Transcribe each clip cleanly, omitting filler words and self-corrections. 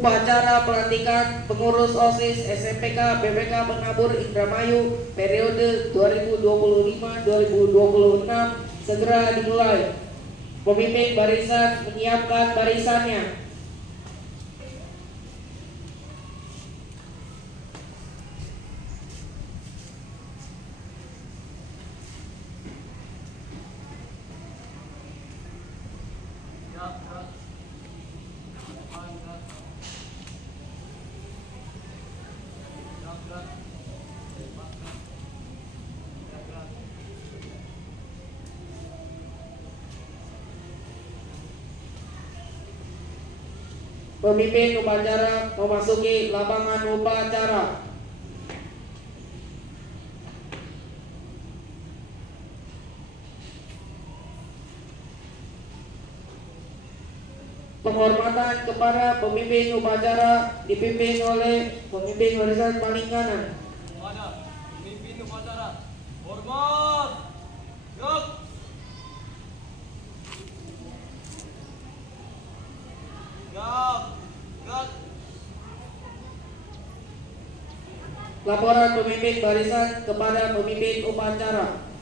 Upacara pelantikan pengurus OSIS SMPK BPK Penabur Indramayu periode 2025-2026 segera dimulai. Pemimpin barisan menyiapkan barisannya. Pemimpin upacara memasuki lapangan upacara. Penghormatan kepada pemimpin upacara dipimpin oleh pemimpin barisan paling kanan. Kepada pemimpin upacara, hormat, gerak. Gerak. Laporan pemimpin barisan kepada pemimpin upacara.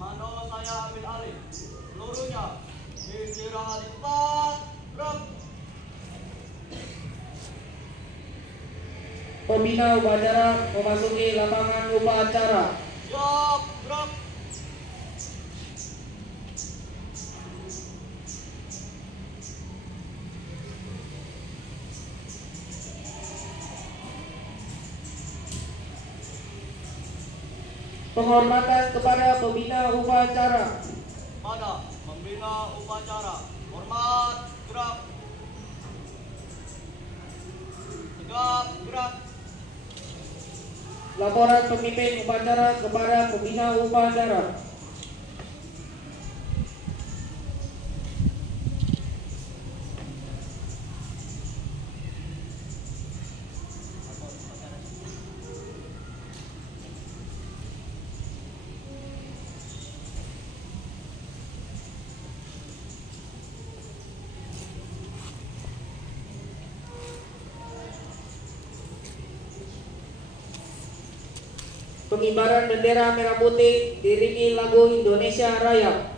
Mano saya ambil alih seluruhnya. Istirahat di tempat. Gerak. Pembina upacara memasuki lapangan upacara. Siap, gerak. Penghormatan kepada pembina upacara. Pada pembina upacara, hormat, gerak. Tegap, gerak. Laporan pemimpin upacara kepada pembina upacara. Pengibaran bendera merah putih diiringi lagu Indonesia Raya.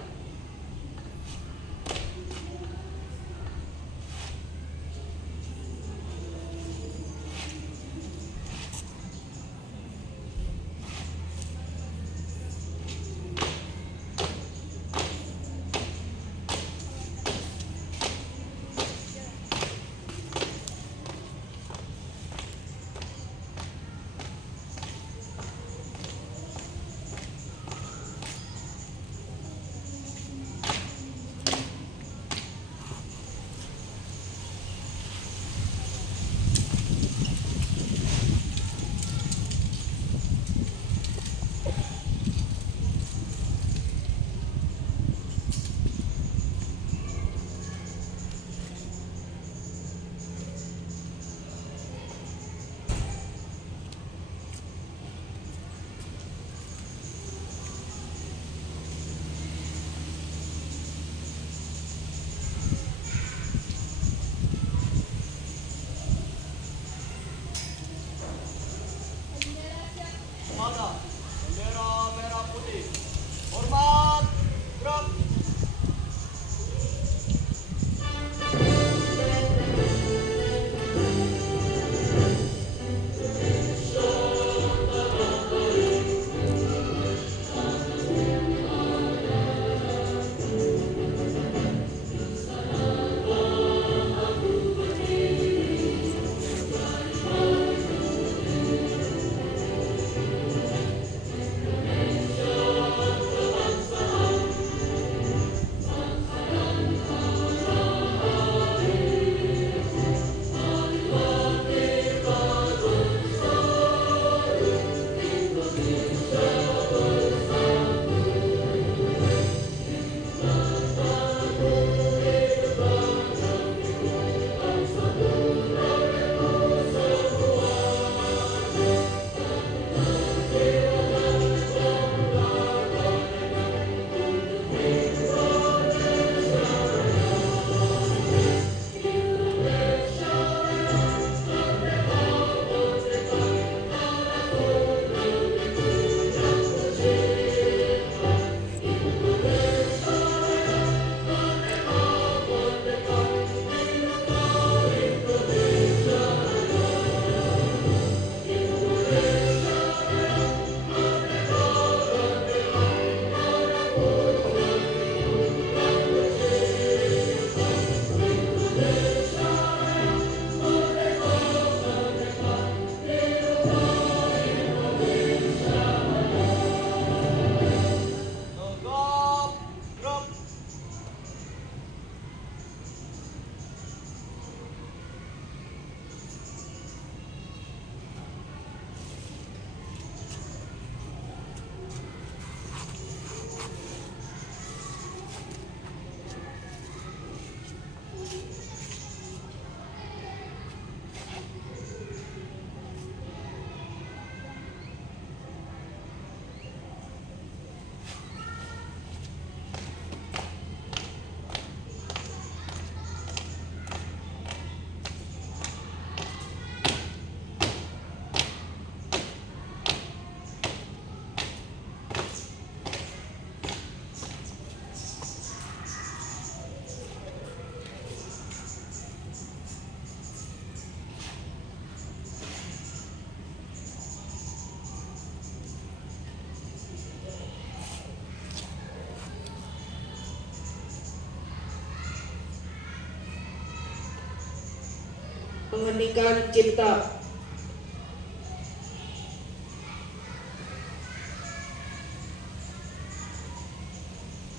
Mengheningkan cipta.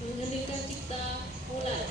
Mengheningkan cipta mulai.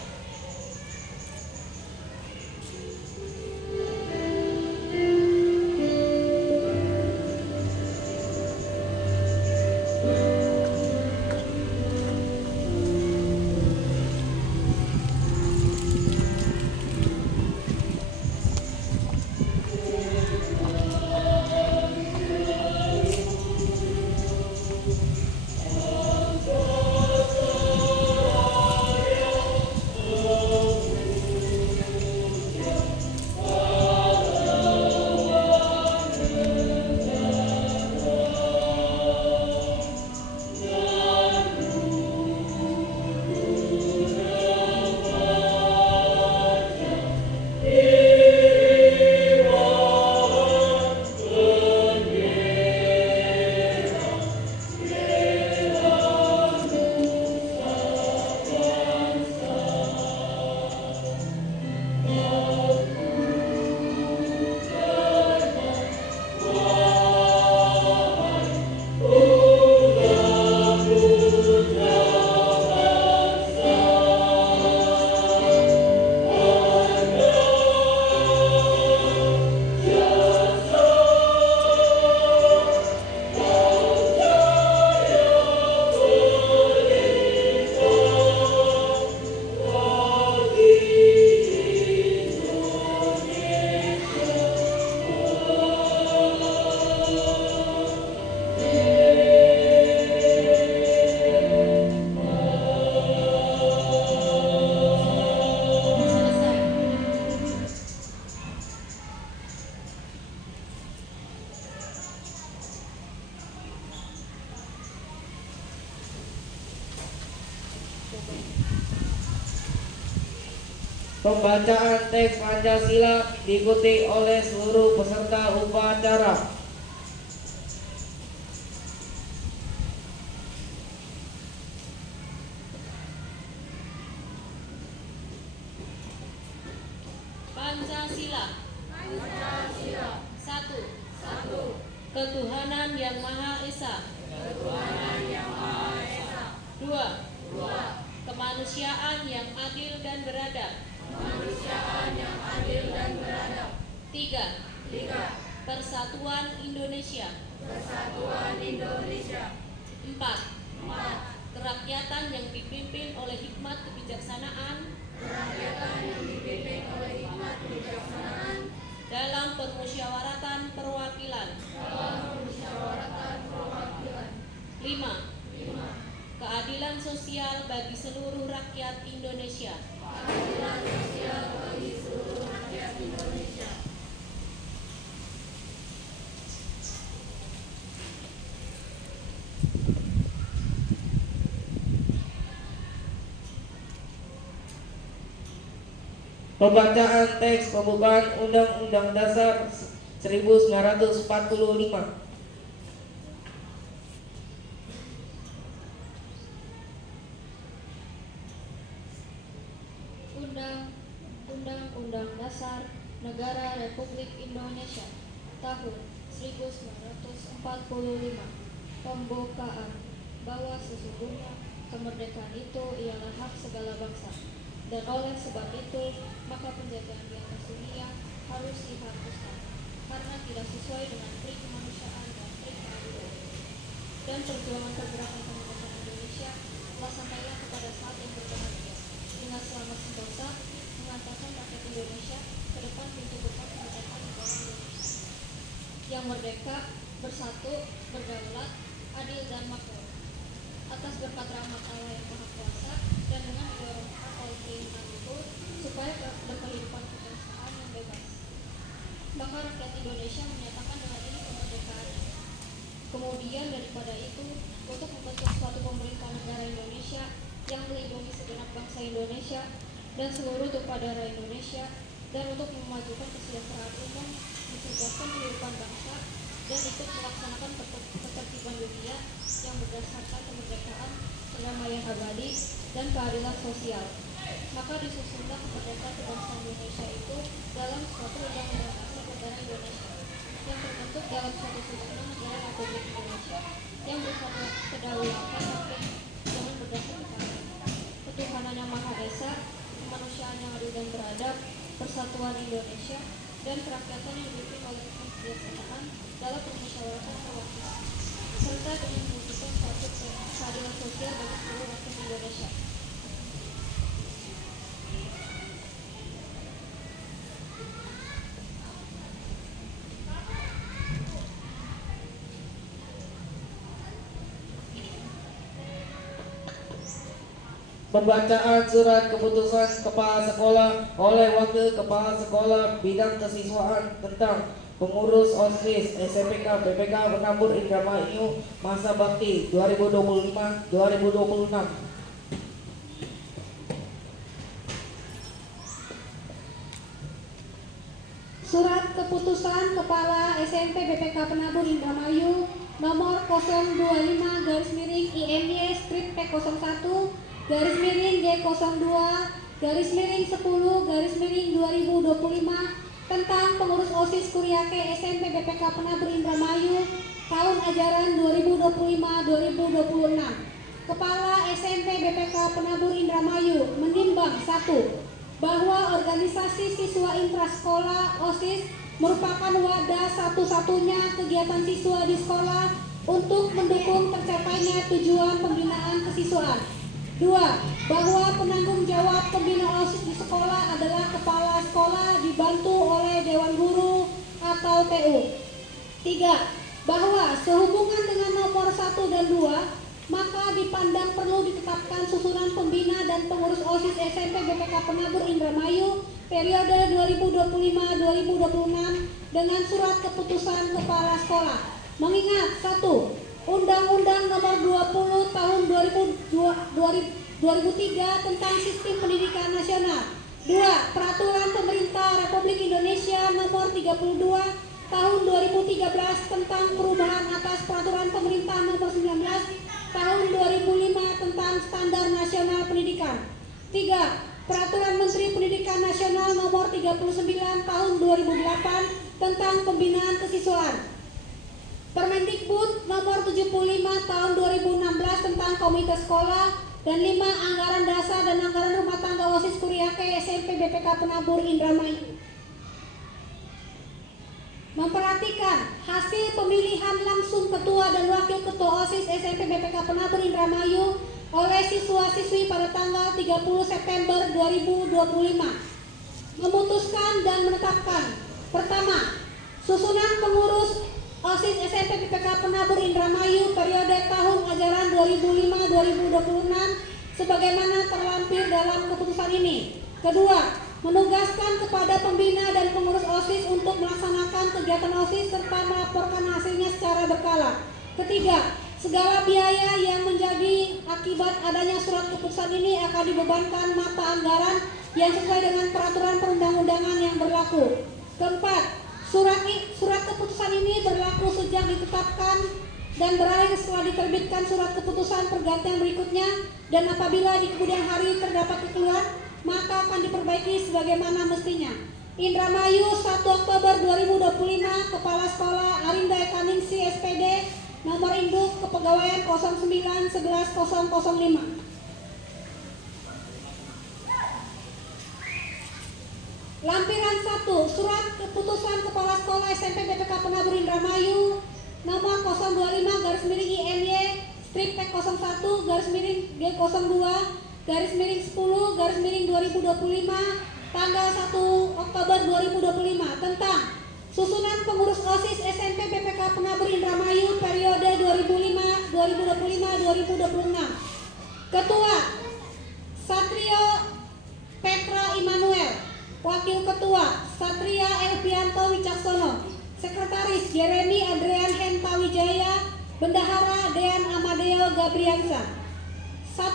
Pembacaan teks Pancasila diikuti oleh seluruh peserta upacara. Pancasila. Pancasila. Satu. Ketuhanan yang Maha Esa. Dua. Kemanusiaan yang adil dan beradab. Tiga. Persatuan Indonesia. Empat. Kerakyatan yang dipimpin oleh hikmat kebijaksanaan. Dalam permusyawaratan perwakilan. 5. Keadilan sosial bagi seluruh rakyat Indonesia. Pembacaan teks pembukaan Undang-Undang Dasar 1945. Undang-Undang Dasar Negara Republik Indonesia tahun 1945 pembukaan bahwa sesungguhnya kemerdekaan itu ialah hak segala bangsa, dan oleh sebab itu maka penjagaan di atas dunia harus dihapuskan karena tidak sesuai dengan pri kemanusiaan dan pri keadilan. Dan perjuangan pergerakan kemerdekaan Indonesia telah sampailah kepada saat yang berbahagia dengan selamat sentosa mengantarkan rakyat Indonesia ke depan pintu gerbang kemerdekaan negara Indonesia yang merdeka, bersatu, berdaulat, adil dan makmur atas berkat rahmat Allah yang Maha Kuasa dan dengan didorongkan oleh keinginan itu supaya berkehidupan kebangsaan yang bebas. Maka rakyat Indonesia menyatakan dengan ini kemerdekaannya. Kemudian daripada itu, untuk membentuk suatu pemerintah negara Indonesia yang melindungi segenap bangsa Indonesia dan seluruh tumpah darah Indonesia, dan untuk memajukan kesejahteraan umum, mencerdaskan kehidupan bangsa, dan ikut melaksanakan ketertiban dunia yang berdasarkan kemerdekaan, perdamaian abadi, dan keadilan sosial. Maka disusunlah kemerdekaan bangsa Indonesia itu dalam suatu undang-undang dasar dalam suatu susunan negara Republik Indonesia yang bersatu kedaulatan rakyat dengan berdasar kepada ketuhanan yang Maha Esa, kemanusiaan yang adil dan beradab, persatuan Indonesia, dan kerakyatan yang dipimpin oleh kebijaksanaan dalam permusyawaratan perwakilan, serta dengan mewujudkan suatu keadilan sosial bagi seluruh rakyat Indonesia. Pembacaan surat keputusan Kepala Sekolah oleh Wakil Kepala Sekolah Bidang Kesiswaan tentang pengurus OSIS SMPK BPK Penabur Indramayu Masa Bakti 2025-2026. Surat Keputusan Kepala SMP BPK Penabur Indramayu nomor 025-J02-10-10/2025 tentang pengurus OSIS Kuryake SMP BPK Penabur Indramayu tahun ajaran 2025-2026. Kepala SMP BPK Penabur Indramayu menimbang 1. Bahwa organisasi siswa intrasekolah OSIS merupakan wadah satu-satunya kegiatan siswa di sekolah untuk mendukung tercapainya tujuan pembinaan kesiswaan. 2. Bahwa penanggung jawab pembina OSIS di sekolah adalah kepala sekolah dibantu oleh Dewan Guru atau TU. 3. Bahwa sehubungan dengan nomor 1 dan 2, maka dipandang perlu ditetapkan susunan pembina dan pengurus OSIS SMP BPK Penabur Indramayu periode 2025-2026 dengan surat keputusan kepala sekolah. Mengingat 1. Undang-Undang Nomor 20 Tahun 2003 tentang Sistem Pendidikan Nasional. 2. Peraturan Pemerintah Republik Indonesia Nomor 32 Tahun 2013 tentang perubahan atas Peraturan Pemerintah Nomor 19 Tahun 2005 tentang Standar Nasional Pendidikan. 3. Peraturan Menteri Pendidikan Nasional Nomor 39 Tahun 2008 tentang Pembinaan Kesiswaan. Permendikbud Nomor 75 Tahun 2016 tentang Komite Sekolah. Dan 5. Anggaran dasar dan anggaran rumah tangga OSIS Kuryake SMP BPK Penabur Indramayu. Memperhatikan hasil pemilihan langsung ketua dan wakil ketua OSIS SMP BPK Penabur Indramayu oleh siswa-siswi pada tanggal 30 September 2025. Memutuskan dan menetapkan: pertama, susunan pengurus OSIS SMP BPK Penabur Indramayu periode tahun ajaran 2005-2026 sebagaimana terlampir dalam keputusan ini. Kedua, menugaskan kepada pembina dan pengurus OSIS untuk melaksanakan kegiatan OSIS serta melaporkan hasilnya secara berkala. Ketiga, segala biaya yang menjadi akibat adanya surat keputusan ini akan dibebankan mata anggaran yang sesuai dengan peraturan perundang-undangan yang berlaku. Keempat, surat keputusan ini berlaku sejak ditetapkan dan berakhir setelah diterbitkan surat keputusan pergantian berikutnya, dan apabila di kemudian hari terdapat kekeluhan, maka akan diperbaiki sebagaimana mestinya. Indramayu 1 Oktober 2025. Kepala Sekolah Arinda Ekaningsi SPD. Nomor induk kepegawaian 09-11-005. Lampiran 1. Surat keputusan Kepala Sekolah SMP BPK Penabur Indramayu nomor 025-INY-G02-10-2025 tanggal 1 Oktober 2025 tentang susunan pengurus OSIS SMP BPK Penabur Indramayu periode 2025-2026. Ketua Satrio Petra Immanuel. Wakil Ketua Satria Elvianto Wicaksono. Sekretaris Jeremy Adrian Henta Wijaya. Bendahara Dean Amadeo Gabriansa. 1.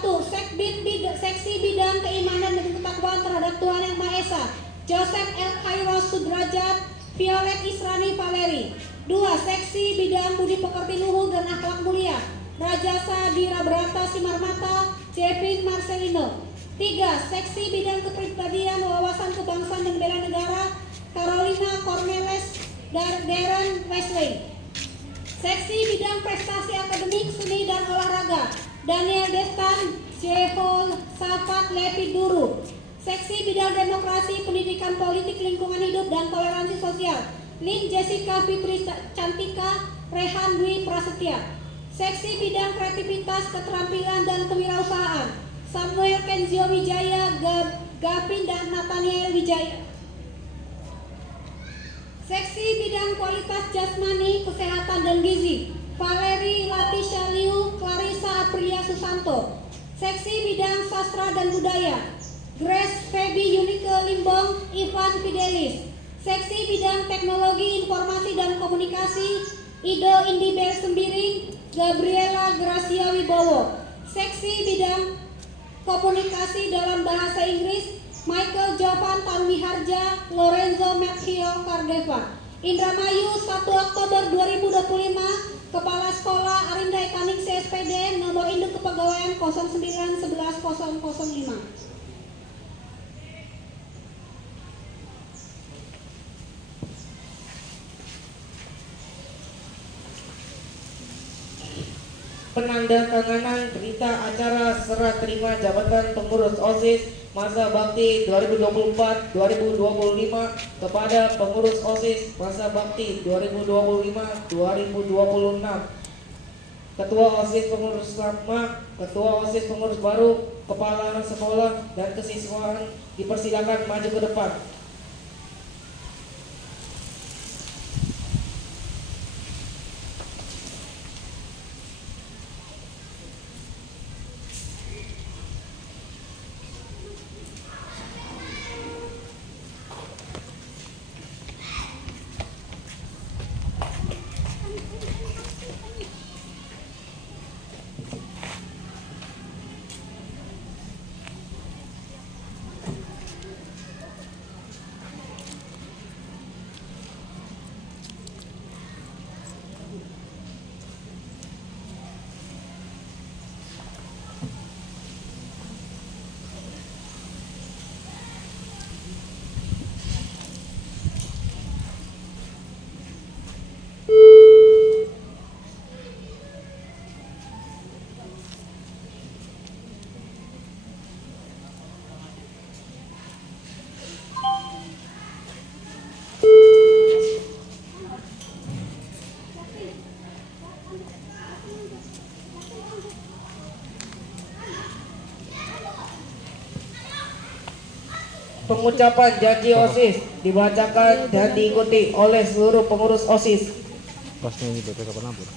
Seksi Bidang Keimanan dan Ketakwaan terhadap Tuhan Yang Maha Esa, Joseph L. Khairos Sudrajat, Violet Israni Valeri. 2. Seksi Bidang Budi Pekerti Luhur dan Akhlak Mulia, Rajasa Dirabrata Simarmata, Jevin Marcelino. 3. Seksi Bidang Kepribadian, Wawasan Kebangsaan dan Bela Negara, Carolina Cornelis Darren Wesley. Seksi bidang prestasi akademik, seni dan olahraga, Daniel Destan, Jehoshaphat Levi Duru. Seksi bidang demokrasi, pendidikan politik, lingkungan hidup dan toleransi sosial, Lin Jessica Fitri Cantika, Rehan Dwi Prasetya. Seksi bidang kreativitas, keterampilan dan kewirausahaan, Samuel Kenzio Wijaya, Gavin dan Nathaniel Wijaya. Seksi bidang kualitas jasmani, kesehatan dan gizi, Valeri Latisha Liu, Clarissa Aprilia Susanto. Seksi bidang sastra dan budaya, Grace Feby Yunike Limbong, Ivan Fidelis. Seksi bidang teknologi informasi dan komunikasi, Ido Indi Ber Sembiring, Gabriela Gracia Wibowo. Seksi bidang komunikasi dalam bahasa Inggris, Michael Jovan Tanwiharja, Lorenzo Matthew Cardeva. Indramayu 1 Oktober 2025, Kepala Sekolah Arinda Ekaning CSPD, nomor induk kepegawaian 09111005. Penandatanganan berita acara serah terima jabatan pengurus OSIS masa bakti 2024-2025 kepada pengurus OSIS masa bakti 2025-2026. Ketua OSIS pengurus lama, Ketua OSIS pengurus baru, kepala sekolah dan kesiswaan dipersilakan maju ke depan. Pengucapan janji OSIS dibacakan dan diikuti oleh seluruh pengurus OSIS. Pasnya ini BPK Penabur.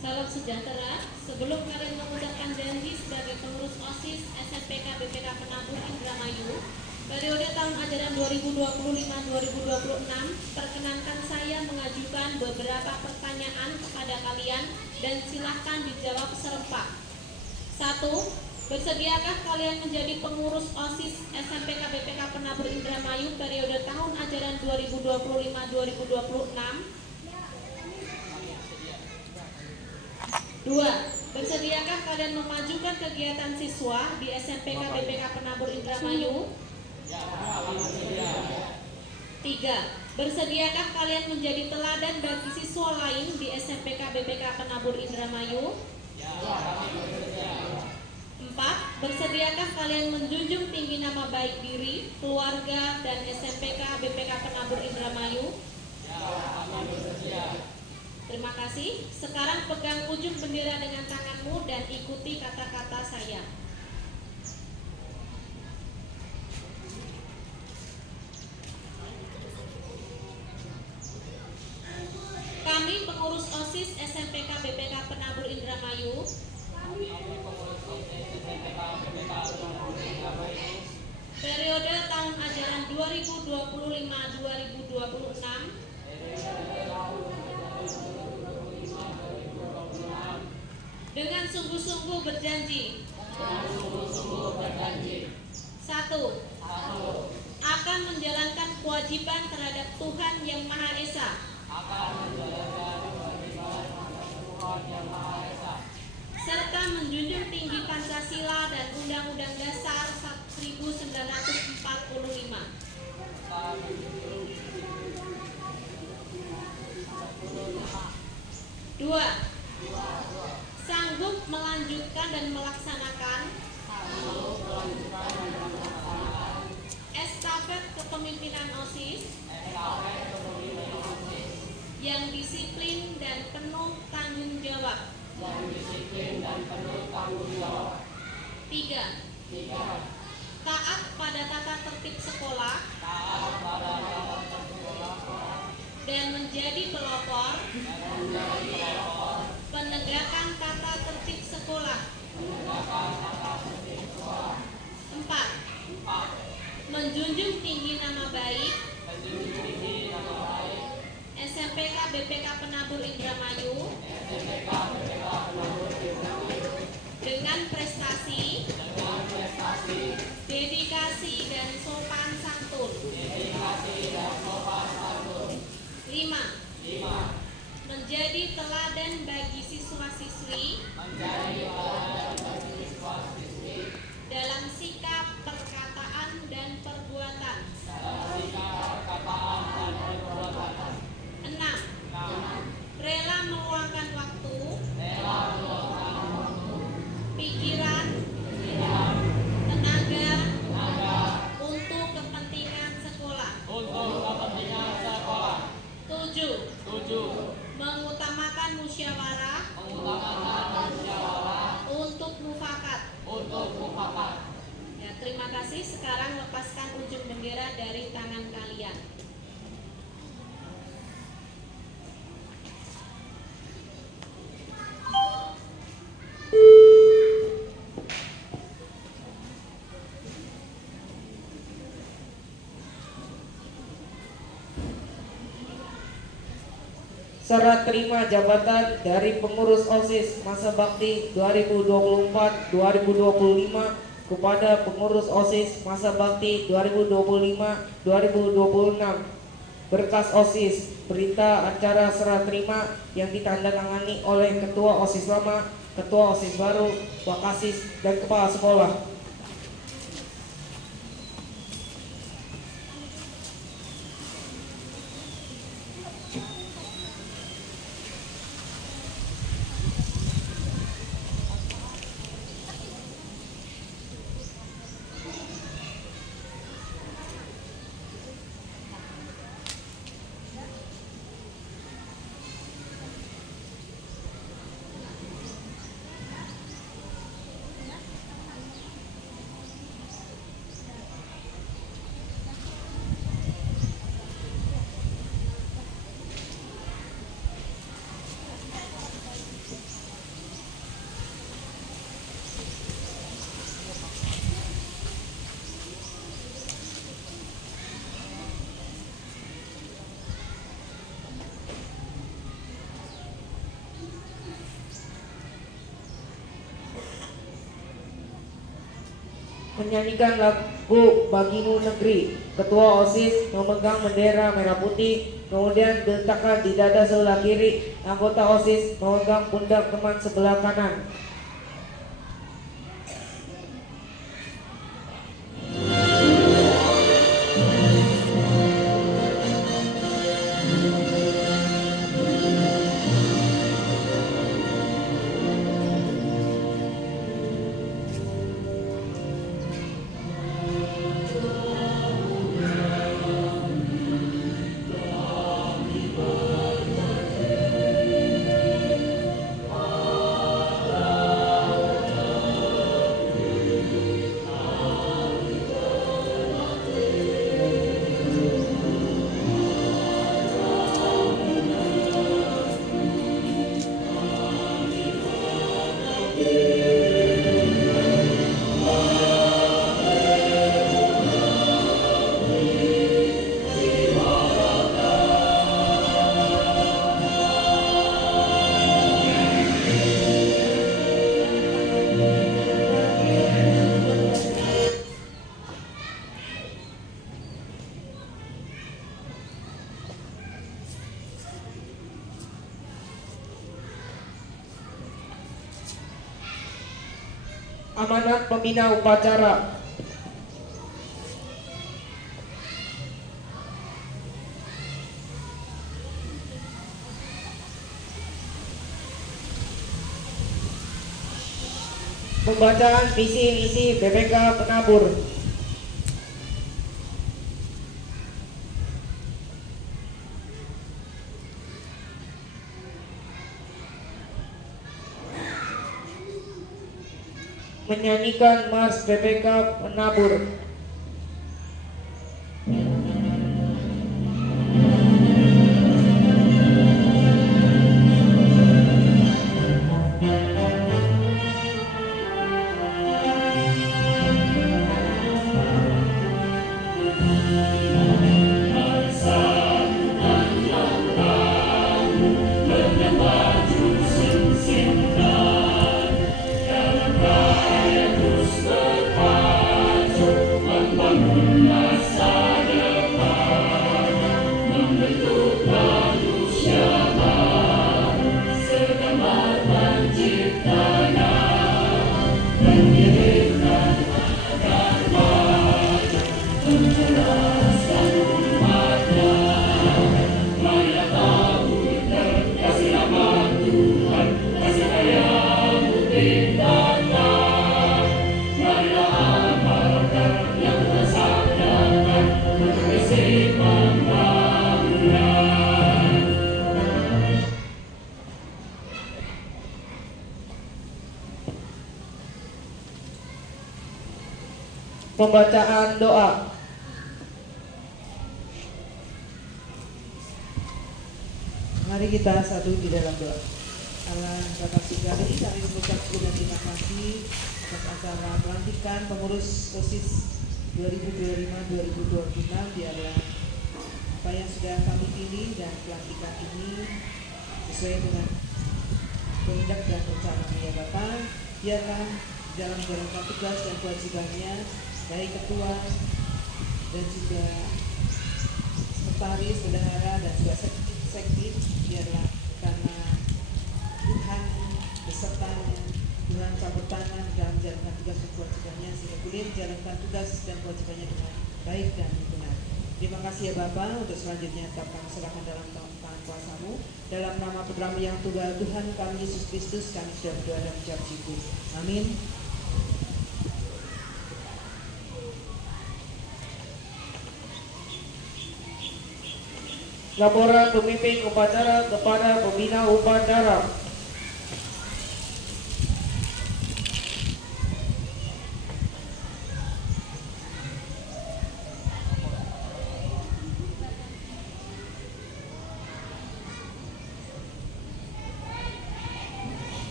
Salam sejahtera. Sebelum kalian mengucapkan janji sebagai pengurus OSIS SMPK BPK Penabur Indramayu periode tahun ajaran 2025-2026, perkenankan saya mengajukan beberapa pertanyaan kepada kalian dan silahkan dijawab serempak. 1. Bersediakah kalian menjadi pengurus OSIS SMPK BPK Penabur Indramayu periode tahun ajaran 2025-2026? 2. Bersediakah kalian memajukan kegiatan siswa di SMPK BPK Penabur Indramayu? 3. Bersediakah kalian menjadi teladan bagi siswa lain di SMPK BPK Penabur Indramayu? 4. Bersediakah kalian menjunjung tinggi nama baik diri, keluarga, dan SMPK BPK Penabur Indramayu? Terima kasih. Sekarang pegang ujung bendera dengan tanganmu dan ikuti kata-kata saya. Kami pengurus OSIS SMPK BPK Penabur Indramayu periode tahun ajaran 2025-2026 dengan sungguh-sungguh berjanji. 1. akan menjalankan kewajiban terhadap Tuhan Yang Maha Esa, serta menjunjung tinggi Pancasila dan Undang-Undang Dasar 1945. 2. Sanggup melanjutkan dan melaksanakan estafet kepemimpinan OSIS yang disiplin dan penuh tanggung jawab. 3. Taat pada tata tertib sekolah dan menjadi pelopor penegakan tata tertib sekolah. 4. Menjunjung tinggi nama baik SMPK BPK Penabur Indramayu dengan prestasi, dedikasi dan sopan santun. 5. Menjadi teladan bagi siswa-siswi dalam sikap, perkataan, dan perbuatan. 6. Rela meluangkan waktu, pikiran, tenaga untuk kepentingan sekolah. 7. Mengutamakan musyawarah untuk mufakat. Ya, terima kasih. Sekarang lepaskan ujung bendera dari tangan kalian. Serah terima jabatan dari pengurus OSIS masa bakti 2024-2025 kepada pengurus OSIS masa bakti 2025-2026. Berkas OSIS, berita acara serah terima yang ditandatangani oleh Ketua OSIS lama, Ketua OSIS baru, Wakasis, dan Kepala Sekolah. Menyanyikan lagu Bagimu Negeri. Ketua OSIS memegang bendera merah putih, kemudian diletakkan di dada sebelah kiri. Anggota OSIS memegang pundak teman sebelah kanan. Amanat pembina upacara. Pembacaan visi misi BPK Penabur. Menyanyikan Mars BPK Penabur. Pembacaan doa. Mari kita satu di dalam doa. Allah Bapa Surgawi, kami mengucap syukur dan terima kasih atas acara pelantikan pengurus OSIS 2025-2026. Biarlah apa yang sudah kami pilih dan pelantikan ini sesuai dengan kehendak dan rencana ya Bapa. Biarlah dalam menjalankan tugas dan kewajibannya baik ketua dan juga sekretaris, bendahara dan juga sekdit, biarlah karena Tuhan besertanya, Tuhan campur tangan dalam menjalankan tugas dan kewajibannya sehingga boleh menjalankan tugas dan kewajibannya dengan baik dan benar. Terima kasih ya Bapa. Untuk selanjutnya tetap kami serahkan dalam tangan kuasa-Mu. Dalam nama Putra-Mu yang tunggal Tuhan kami Yesus Kristus, kami sudah berdoa dan mengucap syukur. Amin. Laporan pemimpin upacara kepada pembina upacara.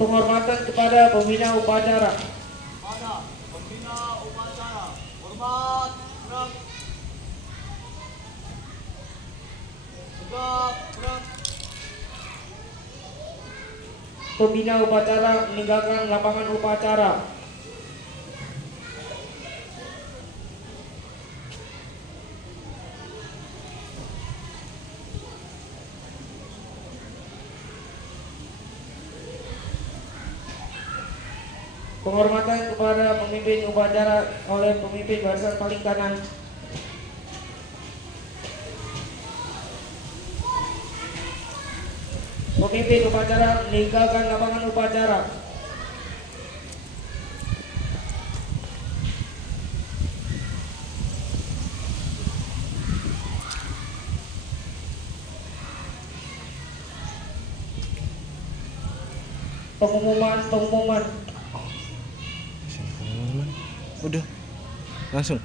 Penghormatan kepada pembina upacara. Pada pembina upacara, hormat, gerak. Tegap, gerak. Pembina upacara meninggalkan lapangan upacara. Penghormatan kepada pemimpin upacara oleh pemimpin barisan paling kanan. Pemimpin upacara meninggalkan lapangan upacara. Pengumuman. Udah. Langsung.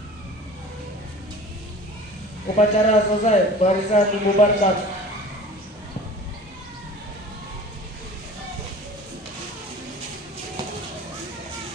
Upacara selesai, barisan dibubarkan.